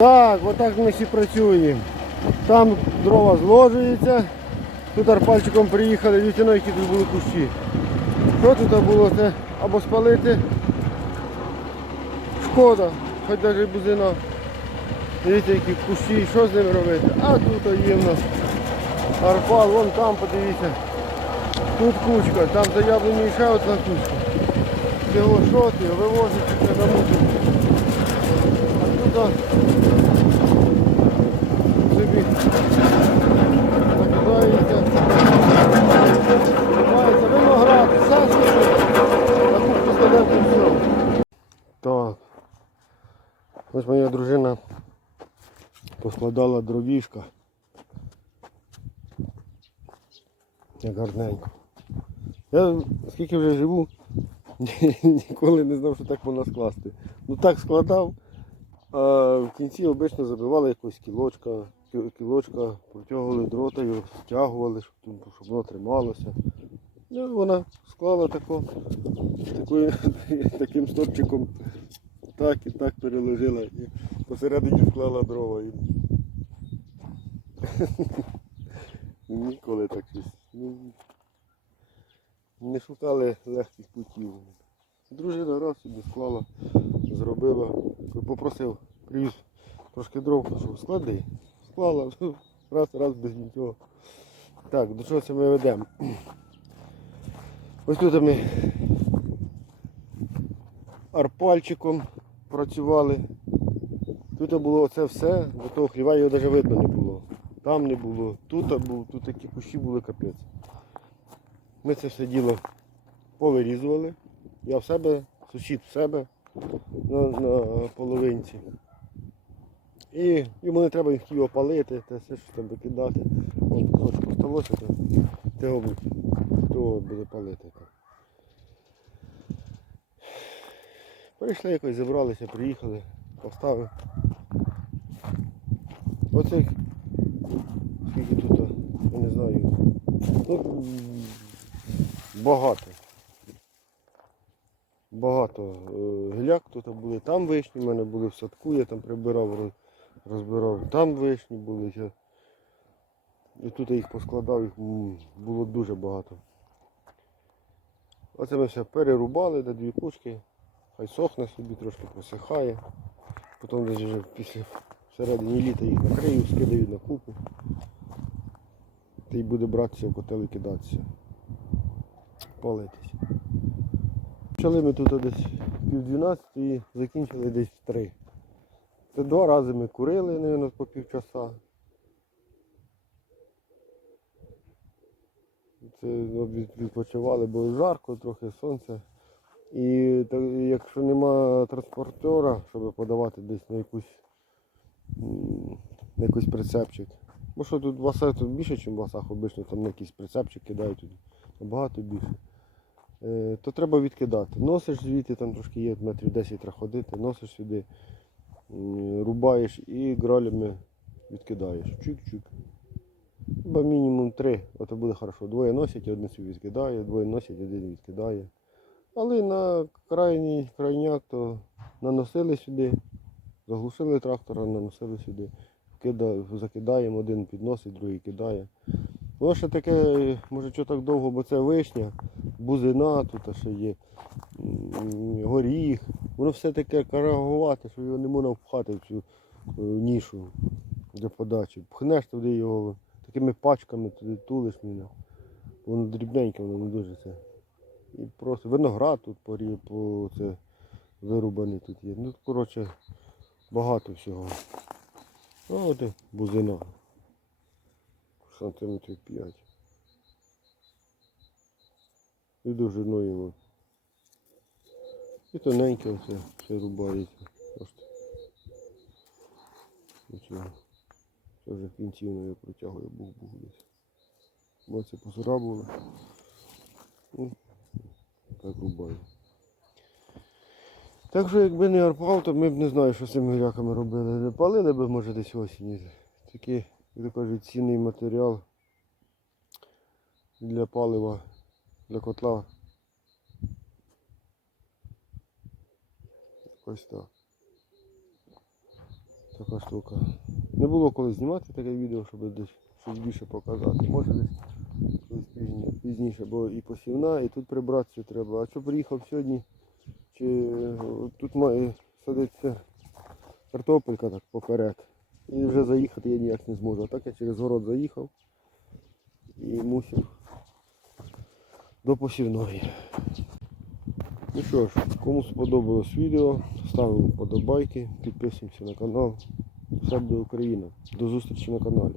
Так, отак ми всі працюємо. Там дрова зложуються. Тут арпальчиком приїхали, вітіно, які тут були кущі. Що тут було? Це або спалити. Шкода, хоч навіть бузина. Дивіться, які кущі, що з ними робити. А тут є в нас арпал, вон там подивіться. Тут кучка, там за яблуню ще одна кучка. Цього що ти, вивозить це на. А, собі закидається. Закидається виноград, сасики. На кухню складати все. Так. Ось моя дружина поскладала дровішка. Як гарненько. Я скільки вже живу, ніколи не знав, що так можна скласти. Ну так складав, а в кінці обично забивали якось кілочка, кілочка, протягували дрота, його стягували, щоб, щоб воно трималося. Ну, вона склала тако, такою, таким стопчиком так і так переложила і посередині вклала дрова. І... Ніколи так щось. Ну, не шукали легких путів. Дружина раз собі склала, зробила, попросив, привіз трошки дров, що склади. Склала, раз, раз без нічого. Так, до чого це ми ведемо? Ось тут ми арпальчиком працювали. Тут було оце все, до того хліва його навіть видно не було. Там не було, тут був, тут такі кущі були капець. Ми це все діло повирізували. Я в себе, сусід в себе на, на половинці. І йому не треба їх його палити, те все що там викидати. Вон трошки то того хто буде палити. Прийшли якось, зібралися, приїхали, поставив. Оце скільки тут, я не знаю. Ну, багато. Багато е, гіляк тут були, там вишні в мене були в садку, я там прибирав, розбирав, там вишні були. Я... І тут я їх поскладав, їх було дуже багато. Оце ми все перерубали на дві кучки, хай сохне собі, трошки просихає. Потім десь вже після середині літа їх накрию, скидаю на купу. Та й буде братися в котел і кидатися. Палитись. Почали ми тут десь пів 12 і закінчили десь в 3. Це два рази ми курили, мабуть, по півчаса. Це відпочивали, бо жарко, трохи сонце. І якщо нема транспортера, щоб подавати десь на якусь на якийсь прицепчик. Бо що тут в тут більше, ніж в Васах, обично там на якийсь прицепчик кидають набагато більше. Е, то треба відкидати. Носиш звідти, там трошки є метрів 10 треба ходити, носиш сюди, рубаєш і гралями відкидаєш. Чик-чик. Бо мінімум три, ото буде хорошо. Двоє носять, один собі відкидає, двоє носять, один відкидає. Але на крайній крайняк то наносили сюди, заглушили трактора, наносили сюди, закидаємо, один підносить, другий кидає. Воно ще таке, може що так довго, бо це вишня, бузина, тут ще є горіх. Воно все таке карагувати, що його не можна впхати в цю е, нішу для подачі. Пхнеш туди його такими пачками туди тулиш мене. Воно дрібненьке, воно не дуже це. І просто виноград тут порі, по це вирубаний тут є. Ну, коротше, багато всього. Ну, от бузина. Сантиметрів 5. І довжиною. І тоненьке все, все рубається. Просто. Це вже кінцівно я протягую бух-бух десь. Посура була. Ну, так рубаю. Так що якби не арпав, то ми б не знаю, що з цими гряками робили. Палили б, може, десь осінь. Такий, як то кажуть, цінний матеріал для палива, для котла. Ось так. Така штука. Не було коли знімати таке відео, щоб десь щось більше показати. Може десь пізніше, бо і посівна, і тут прибратися треба. А що приїхав сьогодні, чи тут має садитися картопелька так поперек. І вже заїхати я ніяк не зможу. А так я через город заїхав і мусив до посівної. Ну що ж, кому сподобалось відео, ставимо вподобайки, підписуємося на канал. Все буде Україна. До зустрічі на каналі.